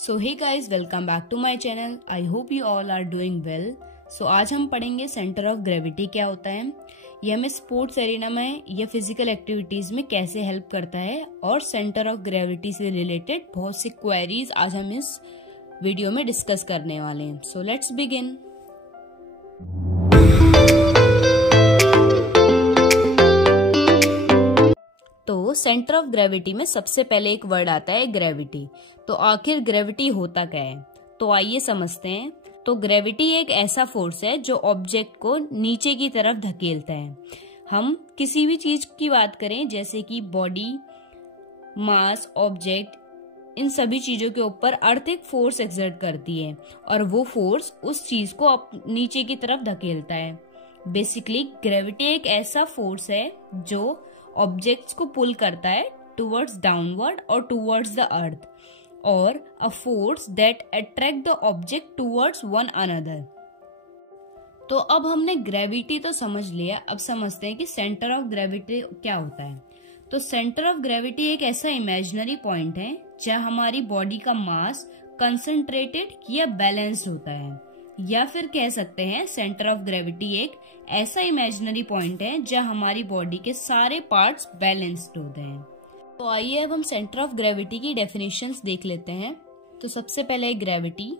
So hey guys, welcome back to my channel. I hope you all are doing well. So आज हम पढ़ेंगे centre of gravity क्या होता है, ये हमें स्पोर्ट्स एरिना में या फिजिकल एक्टिविटीज में कैसे हेल्प करता है, और सेंटर ऑफ ग्रेविटी से रिलेटेड बहुत सी क्वेरीज आज हम इस वीडियो में डिस्कस करने वाले हैं। So let's begin. तो सेंटर ऑफ ग्रेविटी में सबसे पहले एक वर्ड आता है ग्रेविटी। तो आखिर ग्रेविटी होता क्या है, तो आइए समझते हैं। तो ग्रेविटी एक ऐसा फोर्स है जो ऑब्जेक्ट को नीचे की तरफ धकेलता है। हम किसी भी चीज की बात करें, जैसे कि बॉडी, मास, ऑब्जेक्ट, इन सभी चीजों के ऊपर अर्थ एक फोर्स एक्सर्ट करती है और वो फोर्स उस चीज को नीचे की तरफ धकेलता है। बेसिकली ग्रेविटी एक ऐसा फोर्स है जो ऑब्जेक्ट्स को पुल करता है टुवर्ड्स डाउनवर्ड और टुवर्ड्स द अर्थ, और a force that attract the object towards one another. तो अब हमने ग्रेविटी तो समझ लिया, अब समझते हैं कि सेंटर ऑफ ग्रेविटी क्या होता है। तो सेंटर ऑफ ग्रेविटी एक ऐसा इमेजिनरी पॉइंट है जहां हमारी बॉडी का मास कंसंट्रेटेड या बैलेंस्ड होता है, या फिर कह सकते हैं सेंटर ऑफ ग्रेविटी एक ऐसा इमेजिनरी पॉइंट है जहां हमारी बॉडी के सारे पार्ट्स बैलेंस्ड होते हैं। तो आइए अब हम सेंटर ऑफ ग्रेविटी की डेफिनेशंस देख लेते हैं। तो सबसे पहले gravity,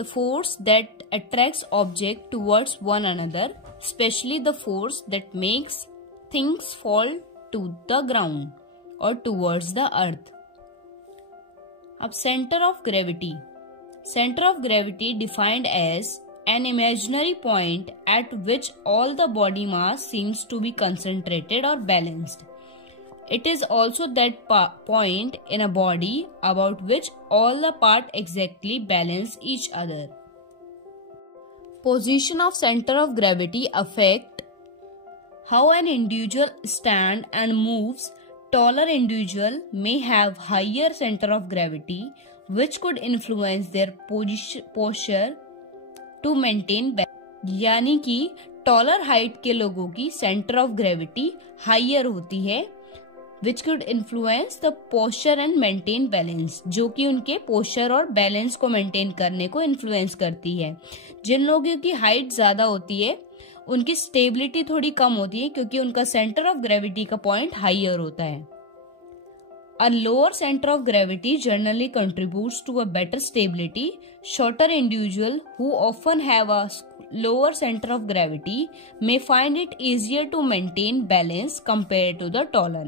the force that attracts object towards one another, specially the force that makes things fall to the ground और टुवर्ड्स द अर्थ। अब centre of gravity, center of gravity defined as an imaginary point at which all the body mass seems to be concentrated or balanced. It is also that point in a body about which all the parts exactly balance each other. Position of center of gravity affect how an individual stands and moves. Taller individual may have higher center of gravity, which could influence their posture to maintain balance. यानी कि taller height के लोगों की centre of gravity higher होती है, which could influence the posture and maintain balance, जो कि उनके पोस्चर और बैलेंस को मेंटेन करने को इन्फ्लुएंस करती है। जिन लोगों की हाइट ज्यादा होती है उनकी स्टेबिलिटी थोड़ी कम होती है, क्योंकि उनका सेंटर ऑफ ग्रेविटी का पॉइंट हाइयर होता है। A lower center of gravity generally contributes to a better stability. Shorter individuals who often have a lower center of gravity may find it easier to maintain balance compared to the taller.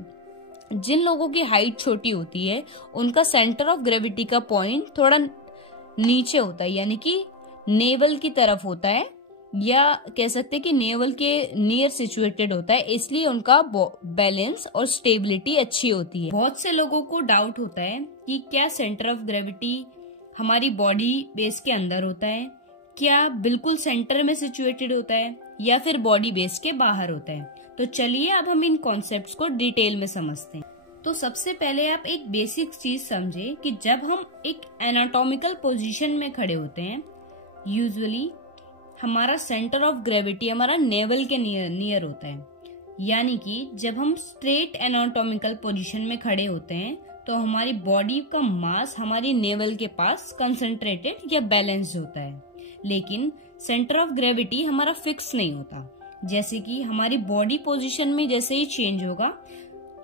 जिन लोगों की height छोटी होती है उनका centre of gravity का point थोड़ा नीचे होता है, यानी कि नेवल की तरफ होता है, या कह सकते हैं कि नेवल के नियर सिचुएटेड होता है, इसलिए उनका बैलेंस और स्टेबिलिटी अच्छी होती है। बहुत से लोगों को डाउट होता है कि क्या सेंटर ऑफ ग्रेविटी हमारी बॉडी बेस के अंदर होता है, क्या बिल्कुल सेंटर में सिचुएटेड होता है, या फिर बॉडी बेस के बाहर होता है। तो चलिए अब हम इन कॉन्सेप्ट्स को डिटेल में समझते हैं। तो सबसे पहले आप एक बेसिक चीज समझे कि जब हम एक एनाटॉमिकल पोजीशन में खड़े होते हैं, यूजुअली हमारा सेंटर ऑफ ग्रेविटी हमारा नेवल के नियर होता है। यानी कि जब हम स्ट्रेट एनाटॉमिकल पोजीशन में खड़े होते हैं तो हमारी बॉडी का मास हमारी नेवल के पास कंसंट्रेटेड या बैलेंस्ड होता है, लेकिन सेंटर ऑफ ग्रेविटी हमारा फिक्स नहीं होता। जैसे कि हमारी बॉडी पोजीशन में जैसे ही चेंज होगा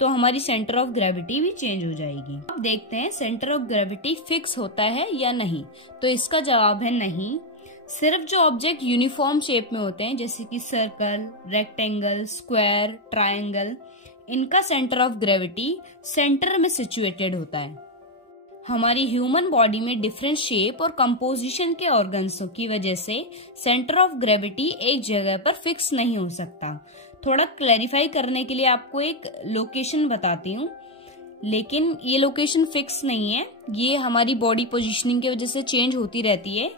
तो हमारी सेंटर ऑफ ग्रेविटी भी चेंज हो जाएगी। अब देखते हैं सेंटर ऑफ ग्रेविटी फिक्स होता है या नहीं। तो इसका जवाब है नहीं। सिर्फ जो ऑब्जेक्ट यूनिफॉर्म शेप में होते हैं, जैसे कि सर्कल, रेक्टेंगल, स्क्वायर, ट्रायंगल, इनका सेंटर ऑफ ग्रेविटी सेंटर में सिचुएटेड होता है। हमारी ह्यूमन बॉडी में डिफरेंट शेप और कंपोजिशन के ऑर्गन्स की वजह से सेंटर ऑफ ग्रेविटी एक जगह पर फिक्स नहीं हो सकता। थोड़ा क्लैरिफाई करने के लिए आपको एक लोकेशन बताती हूँ, लेकिन ये लोकेशन फिक्स नहीं है, ये हमारी बॉडी पोजिशनिंग की वजह से चेंज होती रहती है।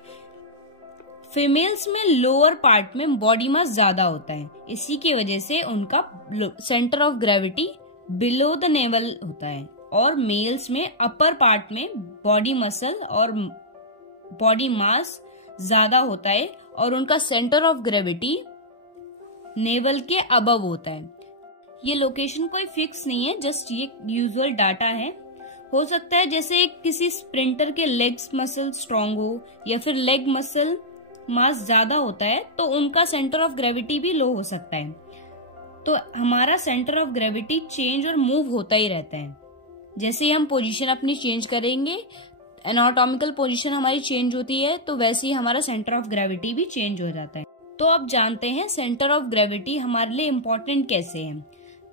फीमेल्स में लोअर पार्ट में बॉडी मास ज्यादा होता है, इसी की वजह से उनका centre of gravity below the naval होता है, और मेल्स में अपर पार्ट में बॉडी मसल और बॉडी मास ज्यादा होता है और उनका सेंटर ऑफ ग्रेविटी नेवल के अबव होता है। ये लोकेशन कोई फिक्स नहीं है, जस्ट ये यूजुअल डाटा है। हो सकता है जैसे किसी स्प्रिंटर के लेग्स मसल स्ट्रांग हो या फिर लेग मसल मास ज्यादा होता है तो उनका सेंटर ऑफ ग्रेविटी भी लो हो सकता है। तो हमारा सेंटर ऑफ ग्रेविटी चेंज और मूव होता ही रहता है। जैसे ही हम पोजीशन अपनी चेंज करेंगे, एनाटॉमिकल पोजीशन हमारी चेंज होती है, तो वैसे ही हमारा सेंटर ऑफ ग्रेविटी भी चेंज हो जाता है। तो अब जानते हैं सेंटर ऑफ ग्रेविटी हमारे लिए इम्पोर्टेंट कैसे है।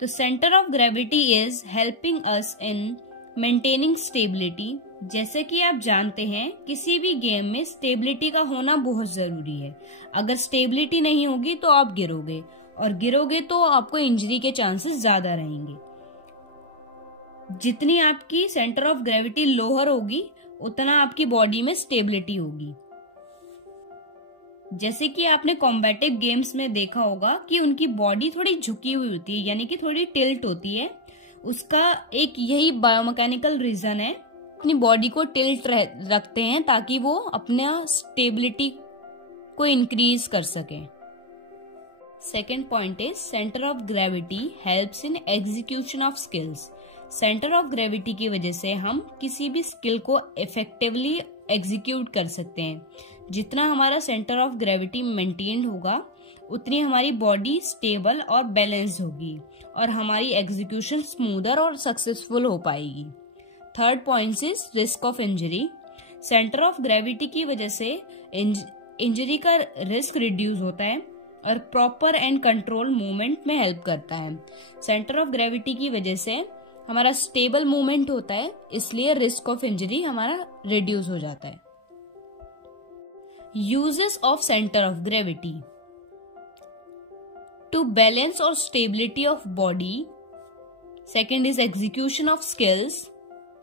तो centre of gravity is helping us in maintaining stability. जैसे कि आप जानते हैं किसी भी गेम में स्टेबिलिटी का होना बहुत जरूरी है। अगर स्टेबिलिटी नहीं होगी तो आप गिरोगे, और गिरोगे तो आपको इंजरी के चांसेस ज्यादा रहेंगे। जितनी आपकी सेंटर ऑफ ग्रेविटी लोअर होगी उतना आपकी बॉडी में स्टेबिलिटी होगी। जैसे कि आपने कॉम्बैटिव गेम्स में देखा होगा कि उनकी बॉडी थोड़ी झुकी हुई होती है, यानी कि थोड़ी टिल्ट होती है। उसका एक यही बायोमैकेनिकल रीजन है, अपनी बॉडी को टिल्ट रखते हैं ताकि वो अपना स्टेबिलिटी को इंक्रीज कर सके। Second point is centre of gravity helps in execution of skills. Centre of gravity की वजह से हम किसी भी स्किल को इफेक्टिवली एग्जीक्यूट कर सकते हैं। जितना हमारा सेंटर ऑफ ग्रेविटी मेंटेन होगा उतनी हमारी बॉडी स्टेबल और बैलेंस्ड होगी और हमारी एग्जीक्यूशन स्मूदर और सक्सेसफुल हो पाएगी। Third point is risk of injury. Centre of gravity की वजह से इंजरी का रिस्क रिड्यूस होता है और प्रॉपर एंड कंट्रोल मूवमेंट में हेल्प करता है। सेंटर ऑफ ग्रेविटी की वजह से हमारा स्टेबल मूवमेंट होता है, इसलिए रिस्क ऑफ इंजरी हमारा रिड्यूस हो जाता है। Uses of centre of gravity to balance और stability of body. Second is execution of skills.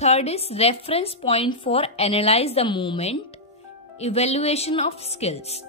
Third is reference point for analyse the movement, evaluation of skills.